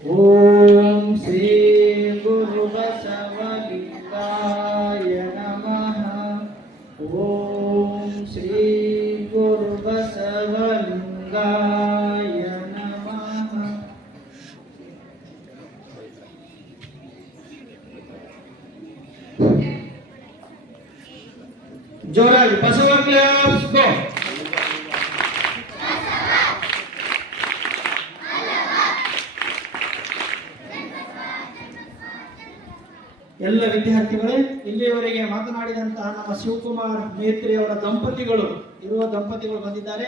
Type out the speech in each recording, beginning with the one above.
ಓಂ ಶ್ರೀ ಗುರು ಬಸವಲಿಂಗಾಯ ನಮಃ. ಓಂ ಶ್ರೀ ಗುರು ಬಸವಲಿಂಗಾಯ ನಮಃ. ಜೋರಾಗಿ ಬಸವ ಕ್ಲಾಪ್ಸ್ ಗೋ. ಎಲ್ಲ ವಿದ್ಯಾರ್ಥಿಗಳೇ, ಇಲ್ಲಿಯವರೆಗೆ ಮಾತನಾಡಿದಂತಹ ನಮ್ಮ ಶಿವಕುಮಾರ್ ಮೇತ್ರಿ ಅವರ ದಂಪತಿಗಳು ಬಂದಿದ್ದಾರೆ.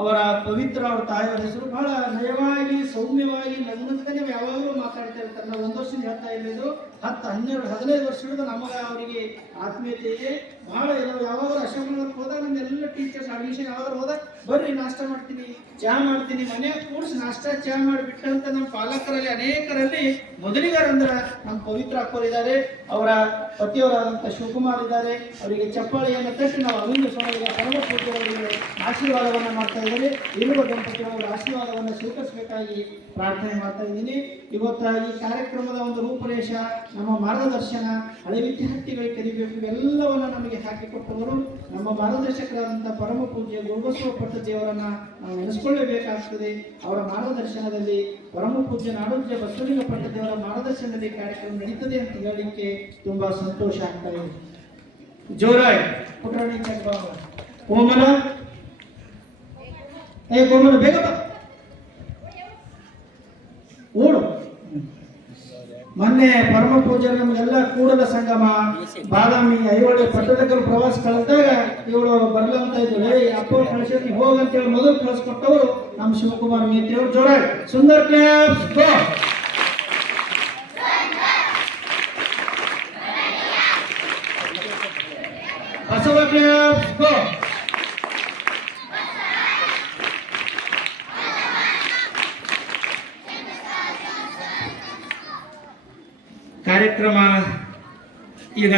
ಅವರ ಪವಿತ್ರ ಅವರ ತಾಯಿಯವರ ಹೆಸರು ಬಹಳ ನಯವಾಗಿ ಸೌಮ್ಯವಾಗಿ ನಗುನಗನೆ ಯಾವಾಗಲೂ ಮಾತಾಡ್ತಾ ಇರ್ತಾರೆ. ನಾವು 1 ವರ್ಷದಿಂದ ಹೇಳ್ತಾ ಇರಲಿದ್ದು 10, 12, 15 ವರ್ಷದಿಂದ ನಮಗೆ ಅವರಿಗೆ ಆತ್ಮೀಯತೆ ಇದೆ. ಬಹಳ ಯಾವಾಗಲೂ ಅಶೋಕನಗರಕ್ಕೆ ಹೋದಾಗ ನಮ್ಮೆಲ್ಲ ಟೀಚರ್ಸ್ ಅಡ್ಮಿಷನ್ ಯಾವಾಗ ಹೋದಾಗ ಬರ್ರಿ ನಾಷ್ಟ ಮಾಡ್ತೀನಿ, ಚಹಾ ಮಾಡ್ತೀನಿ, ಮನೆಯಾಗ ಕೂಡಿಸಿ ನಾಷ್ಟ ಚಹಾ ಮಾಡಿಬಿಟ್ಟಂತ ನಮ್ಮ ಪಾಲಕರಲ್ಲಿ ಅನೇಕರಲ್ಲಿ ಮೊದಲಿಗರಂದ್ರೆ ನಮ್ಮ ಪವಿತ್ರ ಅಕ್ಕೋರಿದ್ದಾರೆ. ಅವರ ಪತಿಯವರಾದಂಥ ಶಿವಕುಮಾರ್ ಇದ್ದಾರೆ. ಅವರಿಗೆ ಚಪ್ಪಾಳೆಯನ್ನು ತಟ್ಟಿ ನಾವು ಅವಿಂದ ಸ್ವಾಮಿಗೆ ಪರಮ ಪೂಜ್ಯರಿಗೆ ಆಶೀರ್ವಾದವನ್ನು ಮಾಡ್ತಾ ಇದ್ದಾರೆ. ಇರುವ ದಂಪತಿಯವರ ಆಶೀರ್ವಾದವನ್ನು ಸ್ವೀಕರಿಸಬೇಕಾಗಿ ಪ್ರಾರ್ಥನೆ ಮಾಡ್ತಾ ಇದ್ದೀನಿ. ಇವತ್ತು ಈ ಕಾರ್ಯಕ್ರಮದ ಒಂದು ರೂಪರೇಷ, ನಮ್ಮ ಮಾರ್ಗದರ್ಶನ, ಹಳೆ ವಿದ್ಯಾರ್ಥಿಗಳಿಗೆ ಕಲಿಬೇಕು, ಇವೆಲ್ಲವನ್ನು ನಮಗೆ ಹಾಕಿಕೊಟ್ಟವರು ನಮ್ಮ ಮಾರ್ಗದರ್ಶಕರಾದಂಥ ಪರಮ ಪೂಜ್ಯ ಗುರುಬಸವ ಪಟ್ಟದೇವರನ್ನ ನಾವು ನೆನೆಸ್ಕೊಳ್ಳಬೇಕಾಗ್ತದೆ. ಅವರ ಮಾರ್ಗದರ್ಶನದಲ್ಲಿ ಪರಮ ಪೂಜ್ಯ ನಾಡೋಜ ಬಸವಲಿಂಗ ಪಟ್ಟದೇವರ ಮಾರ್ಗದರ್ಶನದಲ್ಲಿ ಕಾರ್ಯಕ್ರಮ ನಡೀತದೆ ಅಂತ ಹೇಳಲಿಕ್ಕೆ ತುಂಬಾ ಸಂತೋಷ ಆಗ್ತಾ ಇದೆ. ಜೋರಾಯ್ ಪುಟ್ರಾಣಿ ಕೋಮಲ, ಕೋಮಲ ಬೇಗ ಓಡು. ಮೊನ್ನೆ ಪರಮ ಪೂಜ್ಯರು ನಮಗೆಲ್ಲ ಕೂಡಲ ಸಂಗಮ, ಬಾದಾಮಿ, ಐಹೊಳೆ, ಪಟ್ಟದಕಲ್ಲು ಪ್ರವಾಸ ಕಳೆದಾಗ ಇವಳು ಬರಲ್ಲ ಅಂತ ಇದ್ರು. ಅಪ್ಪ ಕಳಿಸಿ ಹೋಗಂತೇಳಿ ಮೊದಲು ಕಳಿಸ್ಕೊಟ್ಟವರು ನಮ್ಮ ಶಿವಕುಮಾರ್ ಮೇತ್ರಿ ಅವರು. ಜೋರಾಗಿ ಸುಂದರ್ ಕ್ಲಾಪ್ಸ್ ಗೋ. ಬಸವ ಕ್ಲಾಪ್ಸ್ ಗೋ. ಕಾರ್ಯಕ್ರಮ ಈಗ